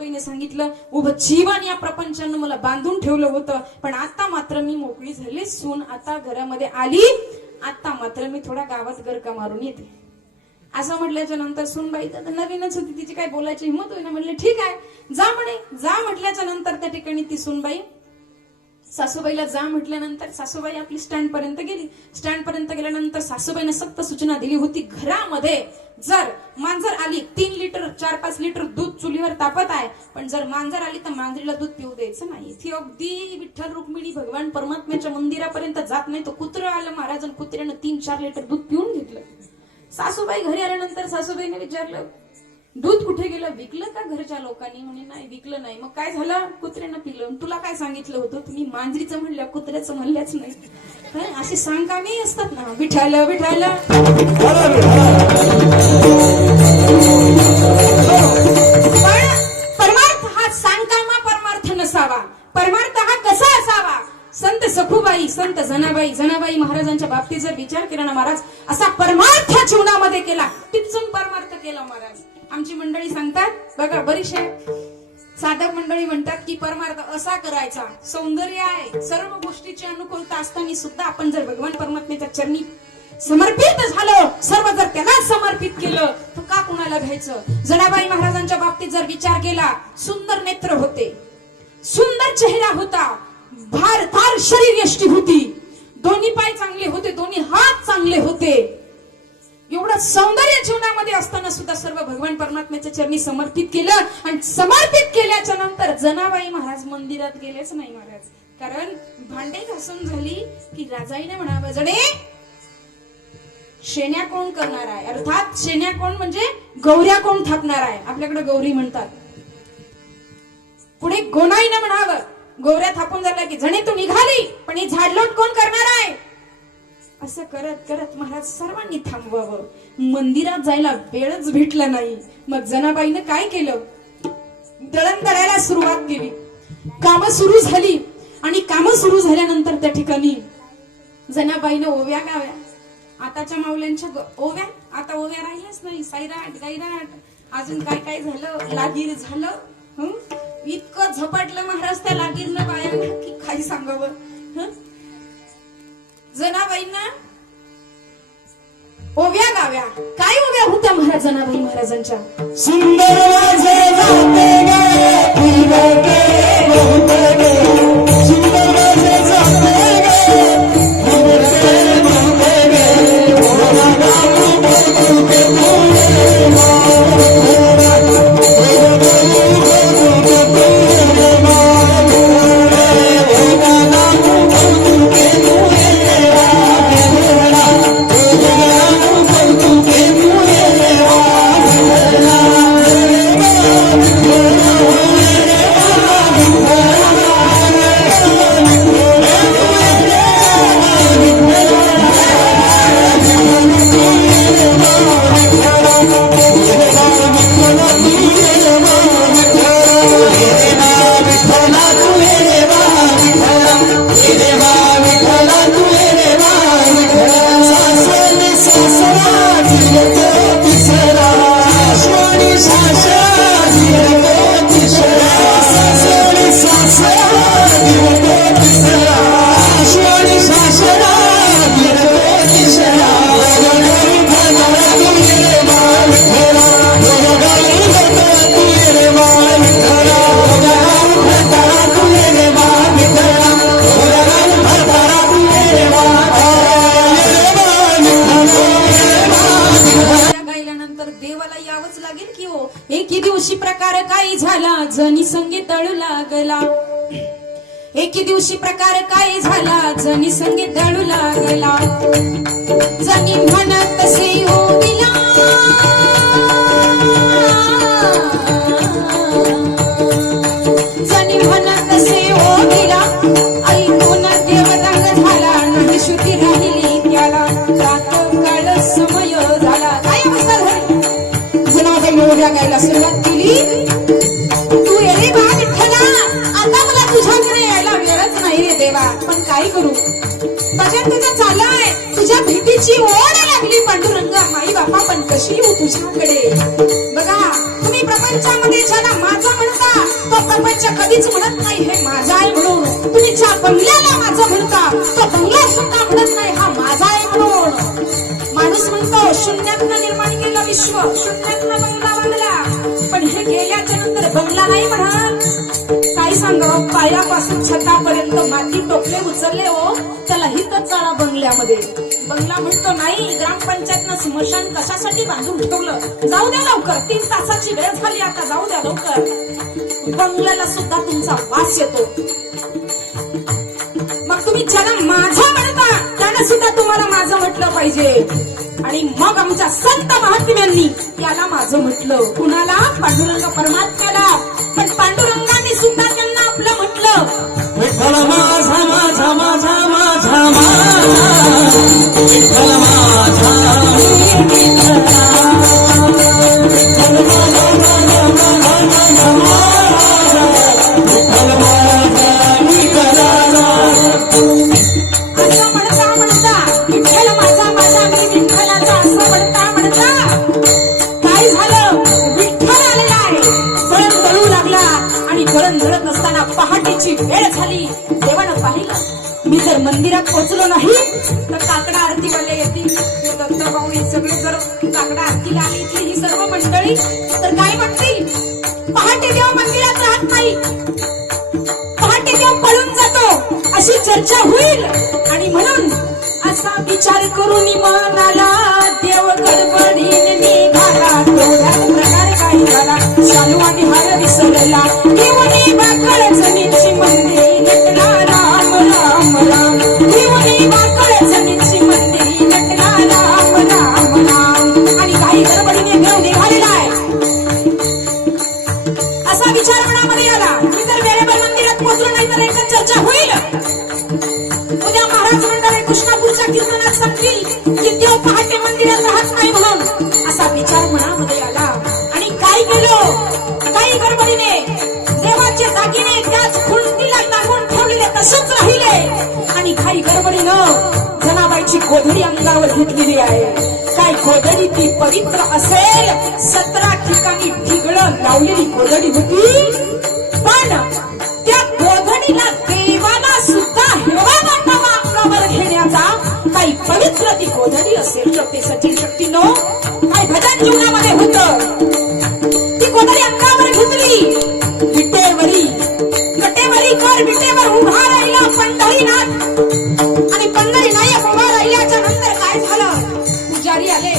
सांगितलं उभं जीवन या प्रपंचानं मला बांधून ठेवलं होतं, पण आता मात्र मी मोकळी झाले. सून आता घरामध्ये आली, आता मात्र मी थोडा गावात गरका मारून येते. असं म्हटल्याच्या नंतर सूनबाई तर नवीनच होती, तिची काय बोलायची हिंमत होईना. म्हणले ठीक आहे जा म्हणे. जा म्हटल्याच्या नंतर त्या ठिकाणी ती सूनबाई सासूबाईला जा म्हटल्यानंतर सासूबाई आपली स्टँड पर्यंत गेली. स्टँड पर्यंत गेल्यानंतर सासूबाईने सक्त सूचना दिली होती, घरामध्ये जर मांजर आली 3 लिटर 4-5 लिटर दूध चुलीवर तापत आहे, पण जर मांजर आली तर मांजरीला दूध पिऊ द्यायचं नाही. ती अगदी विठ्ठल रुक्मिणी भगवान परमात्म्याच्या मंदिरापर्यंत जात नाही, तो कुत्र आलं महाराज, कुत्र्यानं 3-4 लिटर दूध पिऊन घेतलं. सासूबाई घरी आल्यानंतर सासूबाईने विचारलं दूध कुठे गेलं, विकलं का घरच्या लोकांनी? म्हणे नाही विकलं नाही. मग काय झालं? कुत्र्यानं पिलं. तुला काय सांगितलं होतं? तुम्ही मांजरीचं म्हणल्या कुत्र्याचं म्हणल्याच नाही. असे सांगकामी असतात ना, विठाल विठाल. पण परमार्थ हा सांगकामा परमार्थ नसावा. परमार्थ हा कसा असावा? संत सखुबाई, संत जनाबाई महाराजांच्या बाबतीत जर विचार केला ना महाराज, असा परमार्थ जीवनामध्ये केला, टिचून परमार्थ केला महाराज. आमची मंडळी सांगतात बघा, बरीचशे साधक मंडळी म्हणतात की परमार्थ असा करायचा, सौंदर्य आहे, सर्व गोष्टीची अनुकूलता असताना सुद्धा आपण जर भगवान परमात्म्याच्या चरणी समर्पित झालं, सर्व जर त्याला समर्पित केलं तर का कुणाला घ्यायचं? जनाबाई महाराजांच्या बाबतीत जर विचार केला, सुंदर नेत्र होते, सुंदर चेहरा होता, भारतार शरीर यष्टी होती, दोन्ही पाय चांगले होते, दोन्ही हात चांगले होते. एवढं सौंदर्य जीवनामध्ये असताना सुद्धा सर्व भगवान परमात्म्याच्या चरणी समर्पित केलं. आणि समर्पित केल्याच्या नंतर जनाबाई महाराज मंदिरात गेलेच नाही महाराज. कारण भांडे घासून झाली की राजाईने म्हणावं, जडे शेण्या कोण करणार आहे? अर्थात शेण्या कोण म्हणजे गौऱ्या कोण थापणार आहे? आपल्याकडे गौरी म्हणतात. पुढे गोनाईने म्हणावं, गौऱ्या थापून झाल्या की जणे तू निघाली, पण ही झाडलोट कोण करणार आहे? असं करत करत महाराज सर्वांनी थांबवावं. मंदिरात जायला वेळच भेटला नाही. मग जनाबाईनं काय केलं? दळण दळायला सुरुवात केली. कामं सुरू झाली आणि कामं सुरू झाल्यानंतर त्या ठिकाणी जनाबाईनं ओव्या गाव्या. आताच्या माऊल्यांच्या ओव्या आता ओव्या राहिल्याच नाही. सैराट गैराट अजून काय काय झालं, लागीर झालं. इतकं झपाटलं महाराज त्या लागीरनं बायांना की काही सांगावं. जनाबाईंना ओव्या गाव्या. काय ओव्या होत्या महाराज जनाबाई महाराजांच्या? सुंदर माझे जाते गे फुले गे बहुते गे, सुंदर माझे जाते गे फुले गे बहुते गे, ओला गाऊ बहुते फुले जनी संगीत तळू लागला. एके दिवशी प्रकार काय झाला, जनी संगीत तळू लागला. जनी म्हणत से हो दिला, जनी म्हणत से हो दिला. ऐकून देवदांग झाला, नाही श्रुती राहिली त्याला. रात काळ समय झाला. काय अवस्था झाली? जनाबाई ओव्या गायला सुरुवात केली. पण काय करू, माझ्या तुझं चाललंय, तुझ्या भेटीची ओढ लागली पांडुरंग. आई बापा पण कशी येऊ तुझ्याकडे? बघा तुम्ही प्रपंचामध्ये ज्याला माझा म्हणता प्रपंच कधीच म्हणत नाही हे माझा आहे म्हणून. तुम्ही ज्या बंगल्याला माझं म्हणता तो बंगला सुद्धा म्हणत नाही हा माझा आहे म्हणून. माणूस म्हणतो शून्यातनं निर्माण केलं विश्व, शून्यातनं बंगला बांधला, पण हे गेल्याच्या नंतर बंगला नाही म्हणत. काय सांगावं, पायापासून छतापर्यंत माती टोपले उचलले हो, त्याला हितच चाळा बंगल्यामध्ये. बंगला म्हणतो नाही, ग्रामपंचायतनं स्मशान कशासाठी बांधून ठेवलं, जाऊ द्या लवकर, 3 तासाची वेळ झाली आता, जाऊ द्या लवकर. बंगल्याला सुद्धा तुमचा वास येतो. मग तुम्ही ज्याला माझा म्हणता त्यानं सुद्धा तुम्हाला माझं म्हटलं पाहिजे. आणि मग आमच्या संत महात्म्यांनी याला माझं म्हटलं. कुणाला? पांडुरंग परमात्म्याला. पण पांडुरंगाने सुद्धा त्यांना आपलं म्हटलं. विठ्ठल माझा माझा माझा माझा माझा विठ्ठल माझा असं म्हणता म्हणता विठ्ठल माझा माझा मी विठ्ठलाचा असं म्हणता म्हणता काय झालं, विठ्ठल आलेला आहे. दळण दळू लागला आणि दळण दळत असताना पहाटेची वेळ झाली. देवानं पाहिलं मी जर मंदिरात पोहोचलो नाही तर काकडा आरतीवाले येतील, दत्तभाऊ हे सगळे जर काकडा आरतीला आली इथली ही सर्व मंडळी तर काय म्हणतील, पहाटे देव मंदिरात राहत नाही, पहाटे देव पळून जातो, अशी चर्चा होईल. आणि म्हणून असा विचार करून मनाला देव गडबडीने निघाला. तेवढ्याच प्रकारे काही झाला, चालू आणि हार विसरला. देवनी बाकळ जमीची मंदिरी नटला राम राम राम. देवनी बाकळ जमीची मंदिरी नटला राम राम राम. आणि काही गडबडीने देव निघालेला आहे असा विचार मनामध्ये आला. मी जर वेळेवर मंदिरात पोहोचलो नाही तर एक चर्चा होईल. उद्या महाराज मंडळी कृष्णापूरच्या कीर्तनात सांगतील की देव पहाटे मंदिरात राहत नाही म्हणून. असा विचार मनामध्ये आला. आणि काय केलं, काही गडबडीने देवाचे दागिने त्याच खुंटीला टाकून ठेवलेले तसेच राहिले. आणि काही गडबडीनं जनाबाईची गोधडी अंगावर घेतलेली आहे. काय गोधडी ती पवित्र असेल, 17 ठिकाणी ठिगळं लावलेली गोधडी होती. पण त्या गोधडीला देवाला सुद्धा हेवा वाटावा अंगावर घेण्याचा काही पवित्र ती गोधडी असेल. ते सचिन शक्तीनो काय भजन जीवनामध्ये होतं. ती गोधडी अंगावर घेतली, विटेवरी कटेवरी कर विटेवर उभा राहिला पंढरीनाथ. आणि पंढरीनायक उभा राहिल्याच्या नंतर काय झालं, पुजारी आले.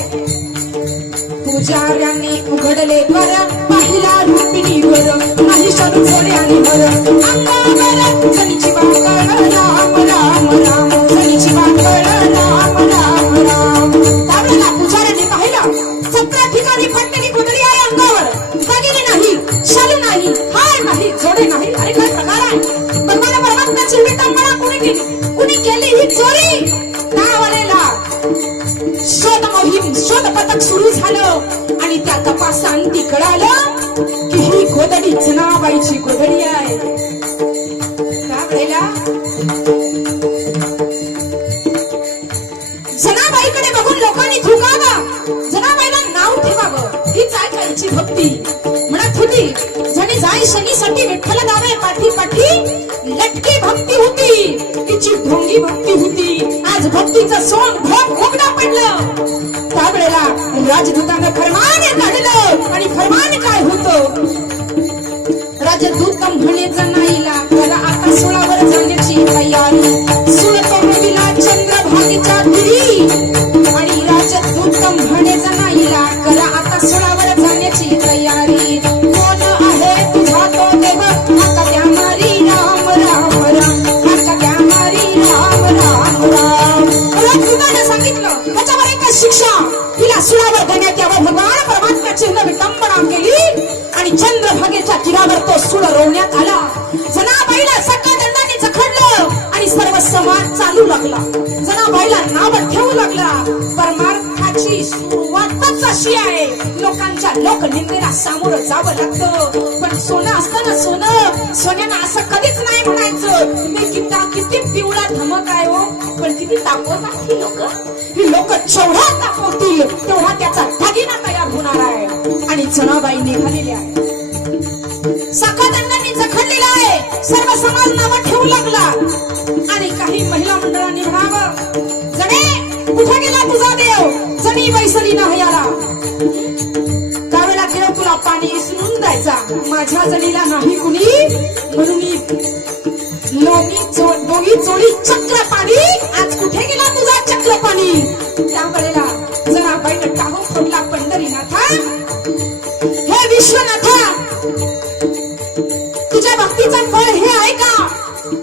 पुजाऱ्याने उघडले द्वार, पाहिला रुक्मिणीवर नाही शरू जोडे आणि वर. अंगावर जनीची बाकळ राम राम राम, जनीची बाकळ राम राम राम. त्यावेळेला पुजाऱ्याने पाहिलं 17 ठिकाणी फाटलेली गोधडी आहे अंगावर, दागिने नाही, शालू नाही, हार नाही, जोडे नाही. अरे काय प्रकार आहे, भगवान परमात्म्याची विटंबना कुणी केली, कुणी केली ही चोरी. त्यावेळेला शोध मोहीम, शोध पथक सुरू झालं. आणि त्या तपासांती कळालं की ही गोधडी जनाबाईची गोधडी आहे. त्यावेळेला जनाबाईकडे बघून लोकांनी थुकावं, जनाबाईला नाव ठेवावं. ही जायची भक्ती म्हणत होती. जणी जाय शनीसाठी विठ्ठल दावे पाठी पाठी लटकी भक्ती होती, तिची ढोंगी भक्ती होती. आज भक्तीचं सोन भोग उघडा पडलं. त्यावेळेला राजदूतानं फरमान काढलं. आणि फरमान काय होतं, राजदूत म्हणे जनाईला करा आता सुळावर जाण्याची तयारी. सुळ तोडविला चंद्रभागेच्या तिरी. आणि राजदूत म्हणे जनाईला करा आता सुळावर जाण्याची तयारी. कोण आहे तुझा तो देव, आता त्या मारी राम राम राम, आता त्या मारी राम राम राम. राजदूतानं सांगितलं त्याच्यावर एकच शिक्षा, तिला सुळावर देण्यात यावं. भगवान परमात्म्याची विटंबना केली आणि चंद्रभागेच्या तीरावर तो सूळ रोवण्यात आला. जनाबाईला सका दंडाने जखडलं आणि सर्व समाज चालू लागला. जनाबाईला नाव ठेवू लागला. परमार्थाची सुरुवातच अशी आहे, लोकांच्या लोकनिंदेला सामोरं जावं लागतं. पण सोनं असताना सोनं, सोन्यानं असं कधीच नाही म्हणायचं मी किती पिवळा धमक आहे हो, पण किती तापवतात ही लोक. ही लोक जेवढा तापवतील तेवढा त्याचा दागिना तयार होणार आहे. आणि जनाबाई निघालेल्या आहे. साखर मानवतांनी जखडलेला आहे, सर्व समाज नावं ठेवू लागला. आणि काही महिला मंडळांनी म्हणावं, जणे कुठे गेला तुझा देव, जणी बैसली नाही आला. त्यावेळेला देव तुला पाणी इसरून द्यायचा, माझ्या जणीला नाही कुणी, म्हणून दोघी चोळी चक्र पाणी, आज कुठे गेला तुझा चक्र पाणी. त्यावेळेला जरा बाईला टाहो फोडला पंढरीनाथा, हे विश्वनाथा तुझ्या भक्तीचं फळ हे आहे का.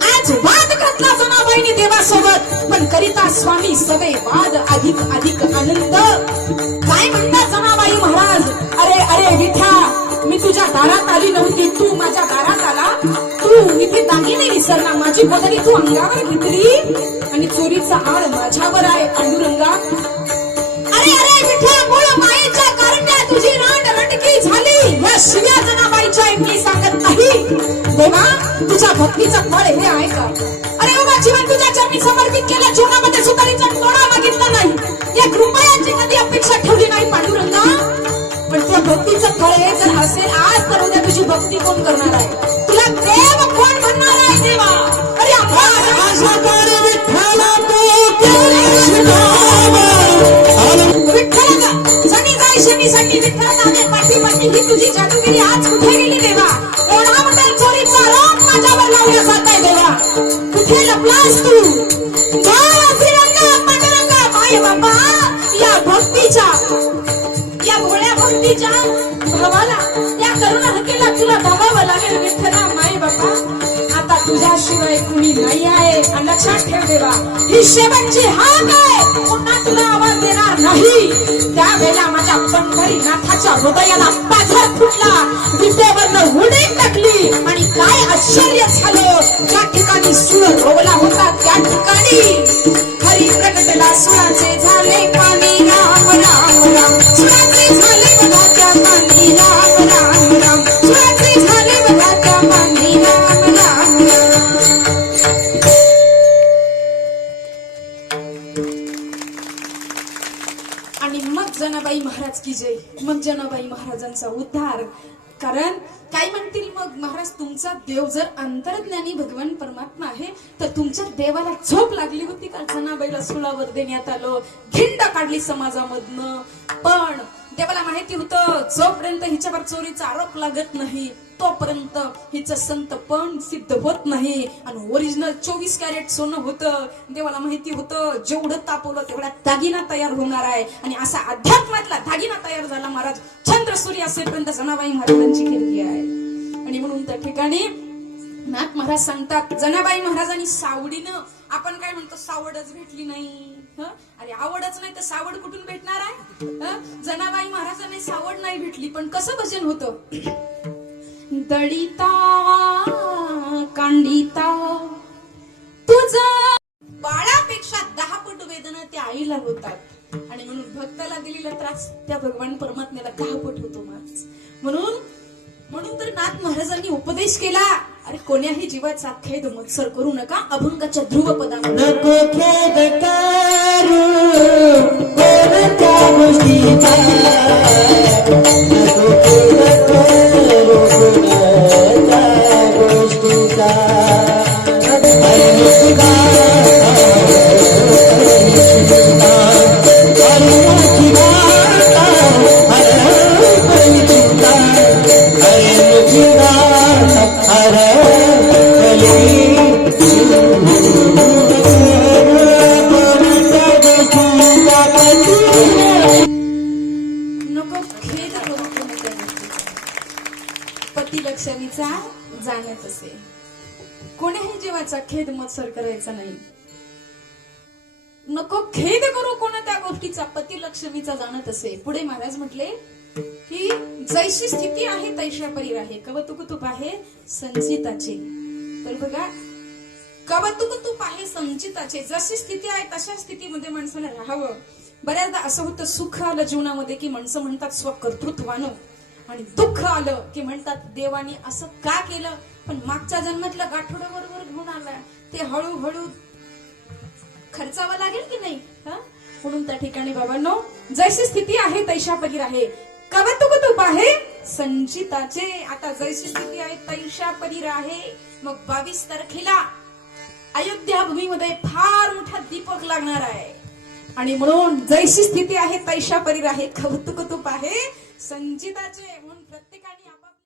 आज वाद घातला जनाबाईने देवासोबत, पण करिता स्वामी सवे वाद अधिक अधिक आनंद. काय म्हणतात जनाबाई महाराज, अरे अरे विठा, मी तुझ्या दारात आली नव्हती, तू माझ्या दारात आला. तू इथे दागिने विसरला, माझी पदरी तू अंगावर घेतली आणि चोरीचा आळ माझ्यावर आहे पांडुरंगा. अरे अरे विठा, मूळ मायेच्या कारण्या तुझी रांड रटकी झाली. या शिव्या जनाबाईच्या मी सांगत नाही. देवा तुझ्या भक्तीचं फळ हे आहे का. अरे बाबा, जीवन तुझ्या चरणी समर्पित केलं, जीवनामध्ये सुतारीचा तोडा मागितला नाही, एक रुपयाची कधी अपेक्षा ठेवली नाही पांडुरंगा. पण तुझ्या भक्तीचं फळ हे जर असेल आज, तर उद्या तुझी भक्ती कोण करणार आहे, तुला देव कोण म्हणणार आहे. देवा अरे विठ्ठला जणी जाय शनीसाठी विठ्ठला नामे पाठी पाठी ही तुझी जादूगिरी आज कुठे गेली देवा. एवढा मोठा चोरीचा आरोप माझ्यावर लावला जात आहे देवा, कुठे लपलास तू. पांडुरंगा माय बाबा, या भक्तीच्या, या भोळ्या भक्तीच्या भावाला, या करुण हकेला तुला बघावं लागेल विठ्ठला माय बाबा. आता तुझ्याशिवाय कुणी नाही आहे. आणि लक्षात ठेव देवा, ही शेवटची हाक आहे, पुन्हा तुला आवाज देणार नाही. त्यावेळेला माझ्या पंढरीनाथाच्या हृदयाला पाझर फुटला, विटेवरनं उडी टाकली आणि काय आश्चर्य झालं. ज्या ठिकाणी सूळ रोवला होता त्या ठिकाणी हरी प्रगटला, सुळाचे झाले पाणी. राम राम राम, सुळाचे झाले बघा त्या पाणी. राम राम राम, सुळाचे झाले बघा त्या पाणी. राम राम राम. आणि मग जनाबाई महाराज की जय, मग जनाबाई महाराजांचा उद्धार. कारण काय म्हणतील मग महाराज, तुमचा देव जर अंतर्ज्ञानी भगवान परमात्मा आहे, तर तुमच्या देवाला झोप लागली होती का जनाबाईला सुळावर देण्यात आलं, खिंड काढली समाजामधनं. पण देवाला माहिती होतं, जोपर्यंत हिच्यावर चोरीचा आरोप लागत नाही तोपर्यंत हिचं संत पण सिद्ध होत नाही. आणि ओरिजिनल 24 कॅरेट सोनं होतं. देवाला माहिती होतं, जेवढं तापवलं तेवढा दागिना तयार होणार आहे. आणि असा अध्यात्मातला दागिना तयार झाला महाराज. चंद्र सूर्य असेपर्यंत जनाबाई महाराजांची कीर्ती आहे. आणि म्हणून त्या ठिकाणी नाथ महाराज सांगतात, जनाबाई महाराजांनी सावडीनं, आपण काय म्हणतो सावडच भेटली नाही. अरे आवडच नाही तर सावड कुठून भेटणार आहे. जनाबाई महाराजांनी सावड नाही भेटली, पण कसं भजन होतं. दळिता कांडिता तुझं बाळापेक्षा 10 पट वेदना त्या आईला होतात. आणि म्हणून भक्ताला दिलेला त्रास त्या भगवान परमात्म्याला 10 पट होतो महाराज. म्हणून तर नाथ महाराजांनी उपदेश केला, अरे कोण्याही जीवाचा खेद मत्सर करू नका, अभंगाच्या ध्रुव पदामध्ये नको खेद करू कोणत्या गोष्टीचा, नको खेद करू कोणत्या गोष्टीचा. लक्ष्मीचा जाणत असे, कोण्याही जीवाचा खेद मत्सर करायचा नाही. नको खेद करू कोणत्या गोष्टीचा, पती लक्ष्मीचा जाणत असे. पुढे महाराज म्हटले की जैशी स्थिती आहे तैशा परी आहे, कवतुक तूप आहे संचिताचे. तर बघा, कवतुक तूप आहे संचिताचे. जशी स्थिती आहे तशा स्थितीमध्ये माणसाला राहावं. बऱ्याचदा असं होतं, सुख आलं जीवनामध्ये की माणसं म्हणतात स्वकर्तृत्वानं, आणि दुःख आलं की म्हणतात देवानी असं का केलं. पण मागच्या जन्मातलं गाठोडं बरोबर घेऊन आला, ते हळूहळू खर्चावं लागेल की नाही. म्हणून त्या ठिकाणी बाबांनो, जैसी स्थिती आहे तैशा परी आहे. कौतुक तुप आहे संचिताचे. आता जैशी स्थिती आहे तैशा परी आहे. मग 22 तारखेला अयोध्या भूमीमध्ये फार मोठा दीपक लागणार आहे आणि म्हणून जैशी स्थिती आहे तैशा परी आहे. कौतुक तुप आहे संचिताचे. म्हणून प्रत्येकाने